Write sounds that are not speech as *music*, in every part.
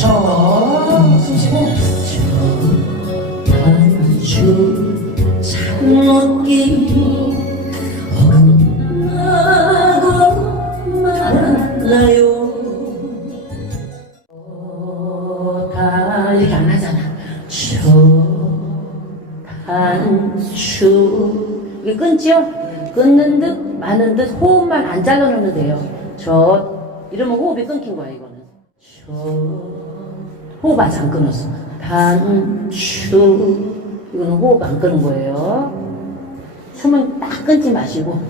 저 숨 쉬고 한주 참먹기 어긋나고 말았나요 다 이렇게 안 하잖아 단추 이게 끊죠? 끊는 듯 마는 듯 호흡만 안 잘라놓으면 돼요 저 이러면 호흡이 끊긴 거야 이거는 저 호흡 아직 안 끊었어. 단추 이거는 호흡 안 끊은 거예요. 숨은 딱 끊지 마시고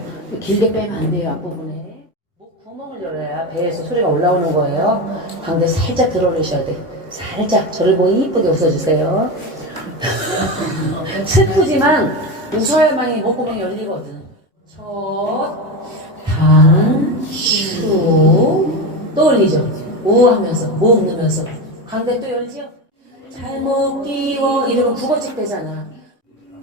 길게 빼면 안 돼요 앞부분에. 목 구멍을 열어야 배에서 소리가 올라오는 거예요. 광대 살짝 들어올리셔야 돼. 살짝. 저를 보고 이쁘게 웃어주세요. *laughs* 슬프지만 웃어야만이 목구멍이 열리거든. 첫 단추 또 올리죠. 우 하면서 목 넣으면서 광대 또 열죠. 잘못 끼워 이러면 국어책 되잖아.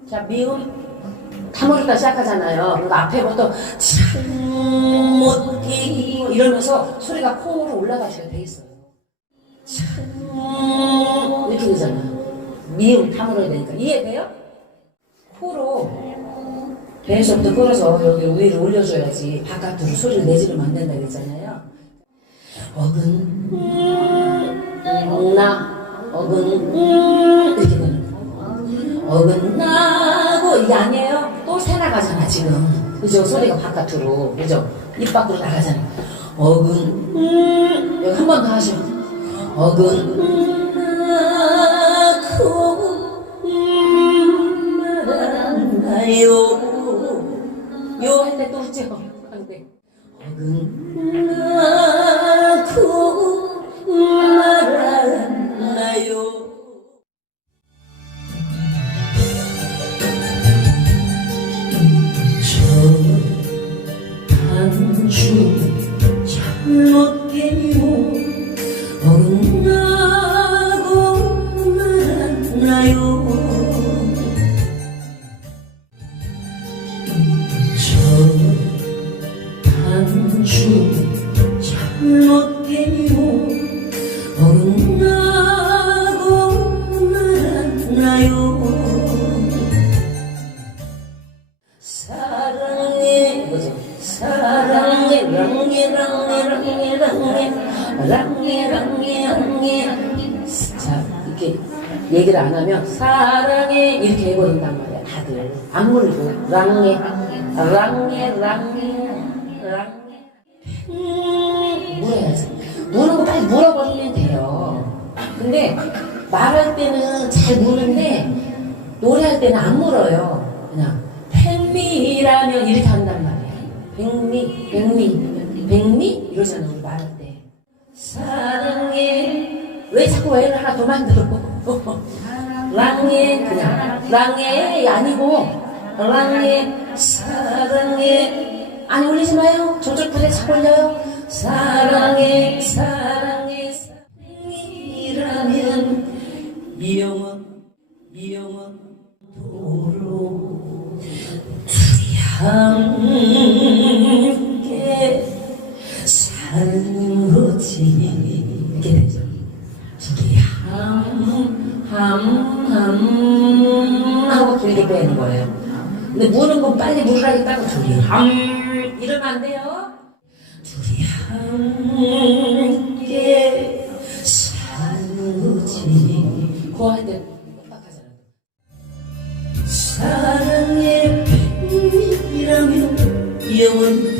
자 미음 다모르다 시작하잖아요. 그러니까 앞에부터 잘못 끼워 이러면서 소리가 콩으로 올라가셔야 돼 있어요. 참 이렇게 되잖아. 미음 다물어야 되니까 이해돼요? 코로 배에서부터 끌어서 여기 위로 올려줘야지 바깥으로 소리를 안 된다 그랬잖아요. 어근 나 어근 이렇게 되는 거. 어근나고 이게 아니에요? 또 새 나가잖아 지금. 그죠? 소리가 바깥으로 그죠? 입 밖으로 나가잖아. 어근 여기 한 번 더 하시면 어긋나고 말았나요 요할 때또 웃죠 광대 어긋 깨고 어긋나고 말았나요. 사랑해 사랑해 랑해 랑해 랑해 랑해 랑해 랑해 랑해. 자 이렇게 얘기를 안 하면 사랑해 이렇게 해버린단 말이야 다들. 안 물고 랑해 랑해 랑해 랑해. 음, 물어야 거 빨리 물어버리면 돼요. 근데 말할 때는 잘 무는데 노래할 때는 안 물어요. 그냥 백미라면 이렇게 한단 말이야. 백미 백미 백미? 이러잖아 우리 말할 때. 사랑해. 왜 자꾸 애를 하나 더 만들어? *laughs* 랑해 그냥. 랑해 아니고 랑해. 사랑해. 아니 올리지 마요. 저쪽 불에 자꾸 올려요 사랑해 사랑해 사랑이라면 이영원 이영원 도로 함께 거지 이렇게 되죠. 둘이 함함함 하고 길게 빼는 거예요. 근데 무는 건 빨리 물으라겠다고 둘이 함. 이러면 안 돼요. 둘이 사는 거지 고할 때 빡빡하잖아 사랑의 팬이라면 영원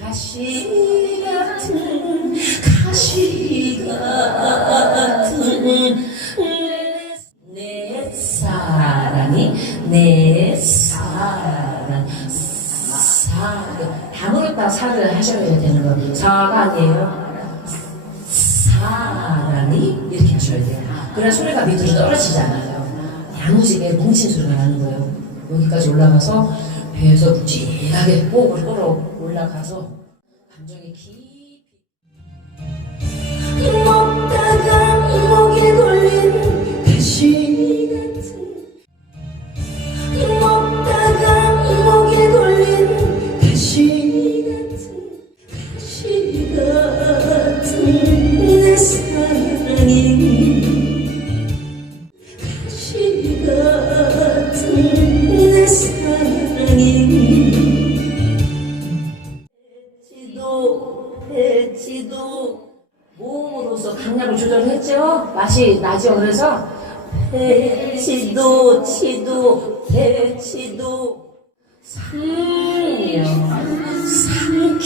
가시 같은, 가시 같은, 내, 내 사랑이, 내 사랑. 사, 다물었다 사를 하셔야 되는 거. 사가 아니에요. 사랑이 이렇게 하셔야 돼요. 그래야 소리가 밑으로 떨어지잖아요. 야무지게 뭉친 소리가 나는 거예요. 여기까지 올라가서 배에서 묵직하게 목을 끌어 올라가서 감정이 깊이 먹다가 목에 걸린 같은 내 사랑이 그래서 배지도 치도 배지도 삼요.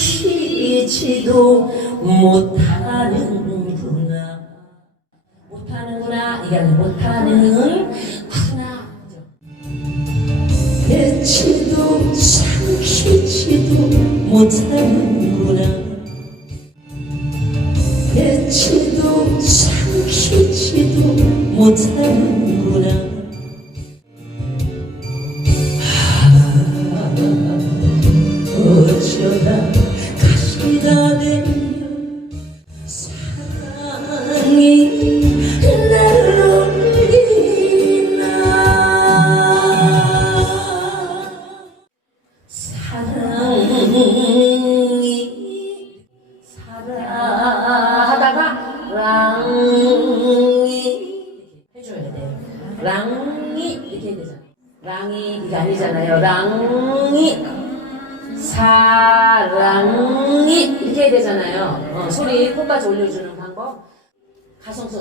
삼키지도 못하는구나. 못하는구나. 이게 못하는구나. 배치도 삼키지도 못하는 못하는구나 어쩌다 가시가 사랑이 사랑하다가 랑 랑이 이게 아니잖아요. 랑이 사랑이 이렇게 해야 되잖아요. 어, 소리 코까지 올려주는 방법. 가성 돼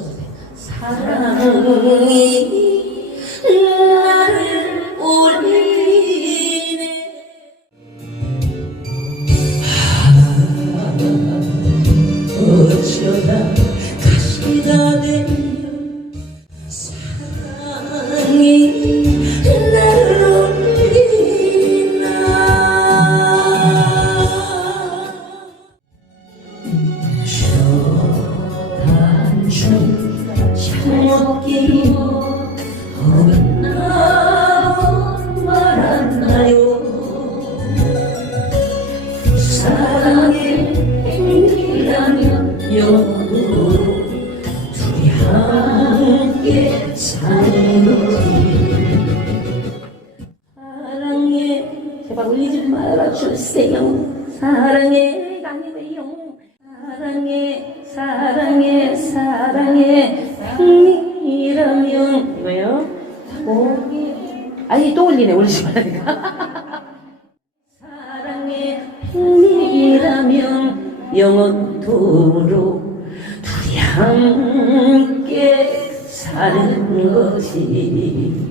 사랑이 나를 울리 사랑해 사랑해. 사랑해 행이라면. 이거요? 목이 아니 또 울리네 울리지 말라니까. *laughs* 사랑의 행이라면. 영원토록 둘이 함께 사는 것이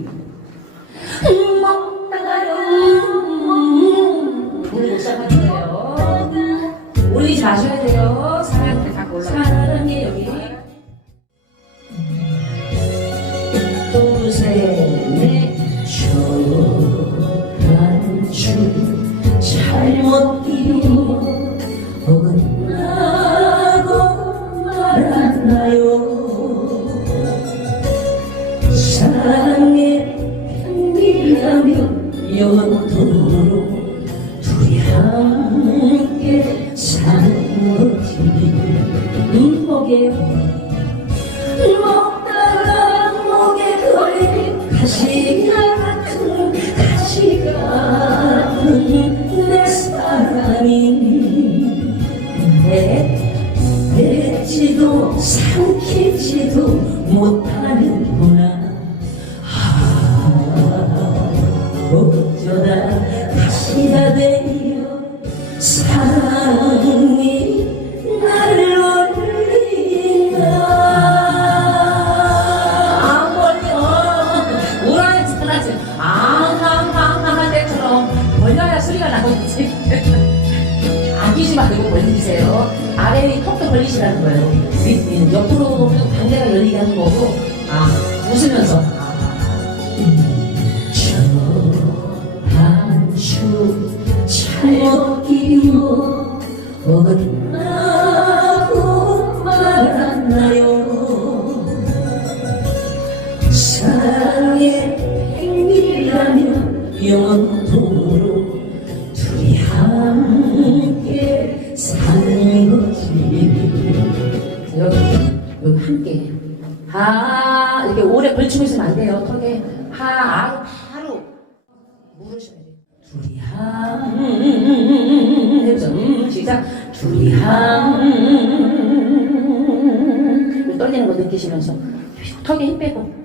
사랑의 향기라면 영원토록 둘이 함께 사는 거지 눈목에 먹다가 목에 걸린 가시가 같은 가시가 같은 내 사랑이 내 뱉지도 삼키지도 못하 소리가 나오지. 아끼지 말고 벌리세요. 아래에 턱도 벌리시라는 거예요. 옆으로 높이고 반대가 열리게 하는 거고, 아, 웃으면서. 영원토 함께. 하 이렇게 오래 걸치고 있으면 안 돼요. 턱에 하 아, 하루. 물으셔야 돼요. 둘이 함 해보자 음, 시작. 둘이 함 떨리는 거 느끼시면서. 턱에 힘 빼고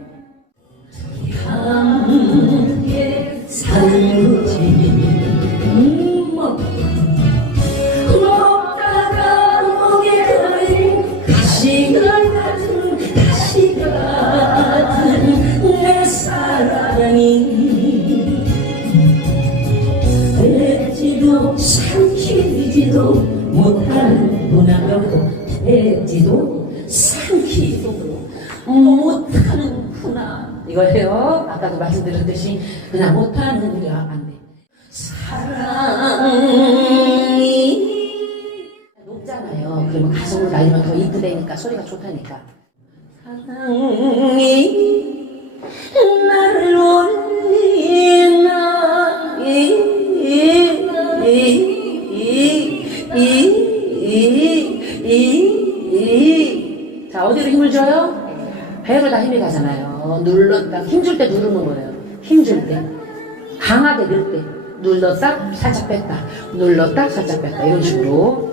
삼키지도 못하는구나 여기도 되지도 삼키지도 못하는구나. 이거예요? 아까도 말씀드렸듯이 그냥 못하는 게 안돼. 사랑이 높잖아요. 그러면 가슴으로 날리면 더 이쁘다니까. 소리가 좋다니까. 사랑이 눌렀다. 힘줄 때 누르는 거예요. 힘줄 때. 강하게 넣을 때. 눌렀다 살짝 뺐다. 눌렀다 살짝 뺐다. 이런 식으로